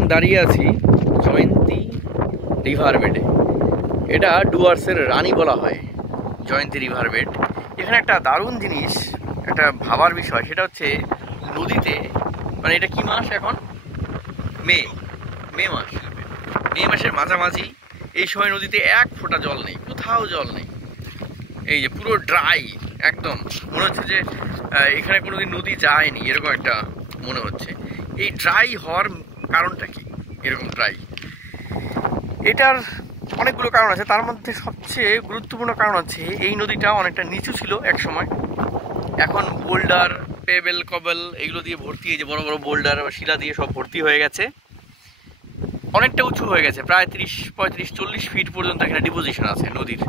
দাঁড়িয়ে আছি জয়ন্তী রিভার বেডে। এটা ডুয়ার্সের রানী বলা হয় জয়ন্তী রিভার বেড। এখানে একটা দারুণ জিনিস, একটা ভাবার বিষয়, সেটা হচ্ছে নদীতে, মানে এটা কি মাস এখন? মে মাস। মে মাসের মাঝামাঝি এই সময় নদীতে এক ফোঁটা জল নেই, কোথাও জল নেই। এই যে পুরো ড্রাই, একদম মনে হচ্ছে যে এখানে কোনোদিন নদী যায়নি, এরকম একটা মনে হচ্ছে। এই ড্রাই হওয়ার কারণটা কি এরকম ড্রাই? এটার অনেকগুলো কারণ আছে, তার মধ্যে সবচেয়ে গুরুত্বপূর্ণ কারণ হচ্ছে এই নদীটা অনেকটা নিচু ছিল এক সময়। এখন বোল্ডার, পেবেল, কবেল এগুলো দিয়ে ভর্তি, এই যে বড় বড় বোল্ডার বা শিলা দিয়ে সব ভর্তি হয়ে গেছে, অনেকটা উঁচু হয়ে গেছে, প্রায় 30-35-40 ফিট পর্যন্ত এখানে ডিপোজিশন আছে নদীর।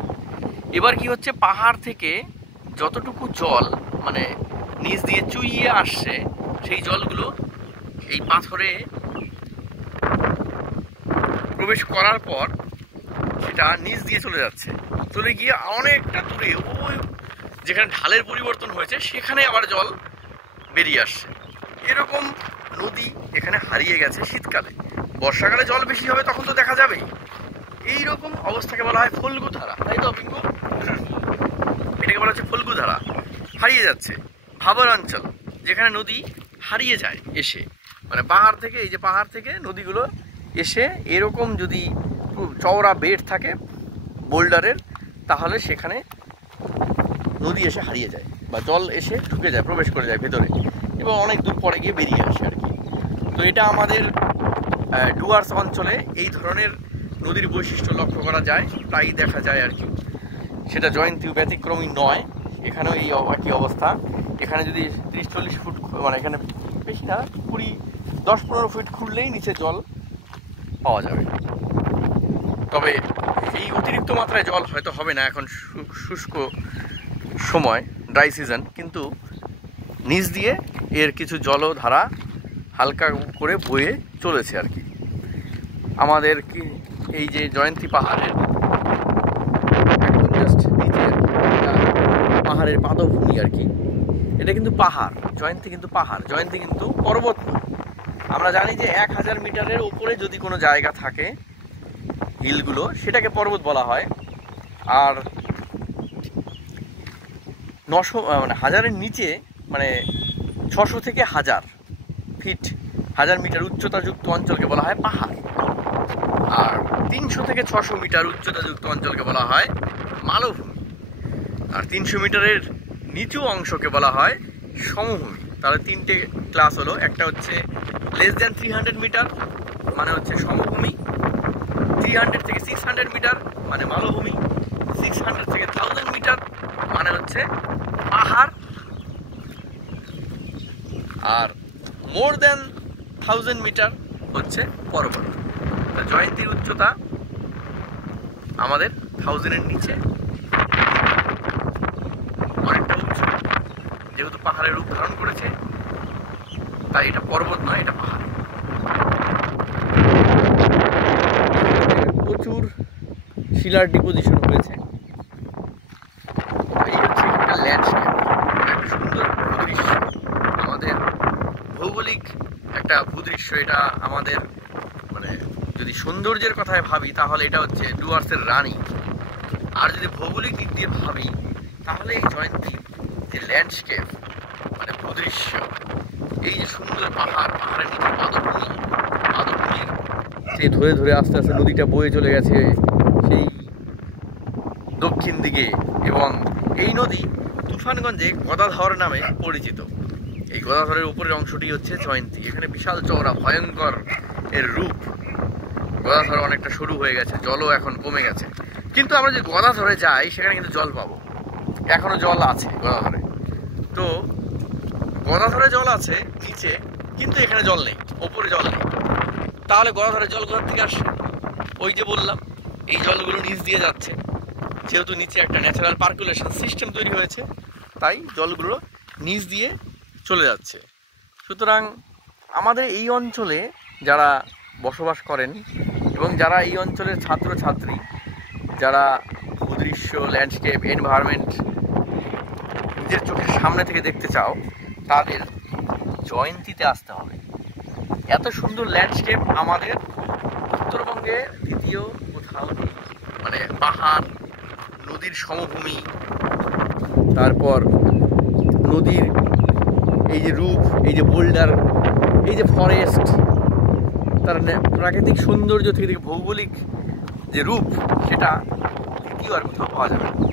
এবার কি হচ্ছে, পাহাড় থেকে যতটুকু জল মানে নিচ দিয়ে চুইয়ে আসছে, সেই জলগুলো এই পাথরে প্রবেশ করার পর সেটা নিচ দিয়ে চলে যাচ্ছে, চলে গিয়ে অনেকটা দূরে ওই যেখানে ঢালের পরিবর্তন হয়েছে সেখানে আবার জল বেরিয়ে আসছে। এরকম নদী এখানে হারিয়ে গেছে শীতকালে। বর্ষাকালে জল বেশি হবে তখন তো দেখা যাবেই। এইরকম অবস্থাকে বলা হয় ফল্গু ধারা, তাই তো পিঙ্কু? এটাকে বলা হচ্ছে ফল্গু ধারা। হারিয়ে যাচ্ছে ভাবার অঞ্চল, যেখানে নদী হারিয়ে যায় এসে, মানে পাহাড় থেকে, এই যে পাহাড় থেকে নদীগুলো এসে এরকম যদি চওড়া বেড থাকে বোল্ডারের, তাহলে সেখানে নদী এসে হারিয়ে যায় বা জল এসে ঢুকে যায়, প্রবেশ করে যায় ভেতরে, এবং অনেক দূর পরে গিয়ে বেরিয়ে আসে আর কি। তো এটা আমাদের ডুয়ার্স অঞ্চলে এই ধরনের নদীর বৈশিষ্ট্য লক্ষ্য করা যায়, প্রায়ই দেখা যায় আর কি। সেটা জয়ন্তী ব্যতিক্রমী নয়, এখানেও এই একই অবস্থা। এখানে যদি 30-40 ফুট, মানে এখানে বেশি না, 10-15 ফুট খুঁড়লেই নিচে জল পাওয়া যাবে। তবে এই অতিরিক্ত মাত্রায় জল হয়তো হবে না, এখন শুষ্ক সময়, ড্রাই সিজন, কিন্তু নিচ দিয়ে এর কিছু জলধারা হালকা করে বয়ে চলেছে আর কি। আমাদের কি এই যে জয়ন্তী পাহাড়ের একদম জাস্ট নিচে আর কি, এটা পাহাড়ের পাদভূমি আর কি। এটা কিন্তু পাহাড়, জয়ন্তী কিন্তু পাহাড়, জয়ন্তী কিন্তু পর্বত নয়। আমরা জানি যে 1000 মিটারের উপরে যদি কোনো জায়গা থাকে, হিলগুলো, সেটাকে পর্বত বলা হয়। আর 900 মানে 1000-এর নিচে, মানে 600 থেকে 1000 ফিট, 1000 মিটার উচ্চতাযুক্ত অঞ্চলকে বলা হয় পাহাড়। আর 300 থেকে 600 মিটার উচ্চতাযুক্ত অঞ্চলকে বলা হয় মালভূমি। আর 300 মিটারের নিচু অংশকে বলা হয় সমভূমি। তাহলে তিনটে ক্লাস হলো, একটা হচ্ছে লেস দ্যান 300 মিটার মানে হচ্ছে সমভূমি, 300 থেকে 600 মিটার মানে মালভূমি, 600 থেকে 1000 মিটার মানে হচ্ছে পাহাড়, আর মোর দ্যান 1000 মিটার হচ্ছে পর্বত। জয়ন্তীর উচ্চতা আমাদের 1000-এর নিচে, অনেকটা উচ্চ। যেহেতু পাহাড়ের রূপ ধারণ করেছে, তাই এটা পর্বত নয়, এটা পাহাড়। প্রচুর শিলার ডিপোজিশন হয়েছে। এই হচ্ছে একটা ল্যান্ডস্কেপ, একটা সুন্দর ভূদৃশ্য, আমাদের ভৌগোলিক একটা ভূদৃশ্য। এটা আমাদের, মানে যদি সৌন্দর্যের কথায় ভাবি তাহলে এটা হচ্ছে ডুয়ার্সের রানী। আর যদি ভৌগোলিক দিক দিয়ে ভাবি তাহলে এই জয়ন্তীর যে ল্যান্ডস্কেপ, মানে ভূদৃশ্য, এই যে সুন্দর পাহাড়, পাহাড়ের নিচে পাদভূমি, পাদভূমির যে ধরে ধরে আস্তে আস্তে নদীটা বয়ে চলে গেছে সেই দক্ষিণ দিকে, এবং এই নদী তুফানগঞ্জে গদাধর নামে পরিচিত। এই গদাধরের উপরের অংশটি হচ্ছে জয়ন্তী। এখানে বিশাল চওড়া, ভয়ঙ্কর এর রূপ। গদাধর অনেকটা সরু হয়ে গেছে, জলও এখন কমে গেছে, কিন্তু আমরা যে গদাধরে যাই সেখানে কিন্তু জল পাবো, এখনো জল আছে গদাধরে। তো গদাধরে জল আছে নিচে, কিন্তু এখানে জল নেই, ওপরে জল নেই। তাহলে গদাধরের জল কোথা থেকে আসছে? ওই যে বললাম, এই জলগুলো নিচ দিয়ে যাচ্ছে। যেহেতু নিচে একটা ন্যাচারাল পার্কুলেশন সিস্টেম তৈরি হয়েছে, তাই জলগুলো নিচ দিয়ে চলে যাচ্ছে। সুতরাং আমাদের এই অঞ্চলে যারা বসবাস করেন এবং যারা এই অঞ্চলের ছাত্রছাত্রী, যারা ভূদৃশ্য, ল্যান্ডস্কেপ, এনভায়রনমেন্ট নিজের চোখের সামনে থেকে দেখতে চাও, তাদের জয়ন্তীতে আসতে হবে। এত সুন্দর ল্যান্ডস্কেপ আমাদের উত্তরবঙ্গে দ্বিতীয় কোথাও নেই। মানে পাহাড়, নদীর সমভূমি, তারপর নদীর এই যে রূপ, এই যে বোল্ডার, এই যে ফরেস্ট, তার প্রাকৃতিক সৌন্দর্য থেকে ভৌগোলিক যে রূপ, সেটা দ্বিতীয় আর কোথাও পাওয়া যাবে না।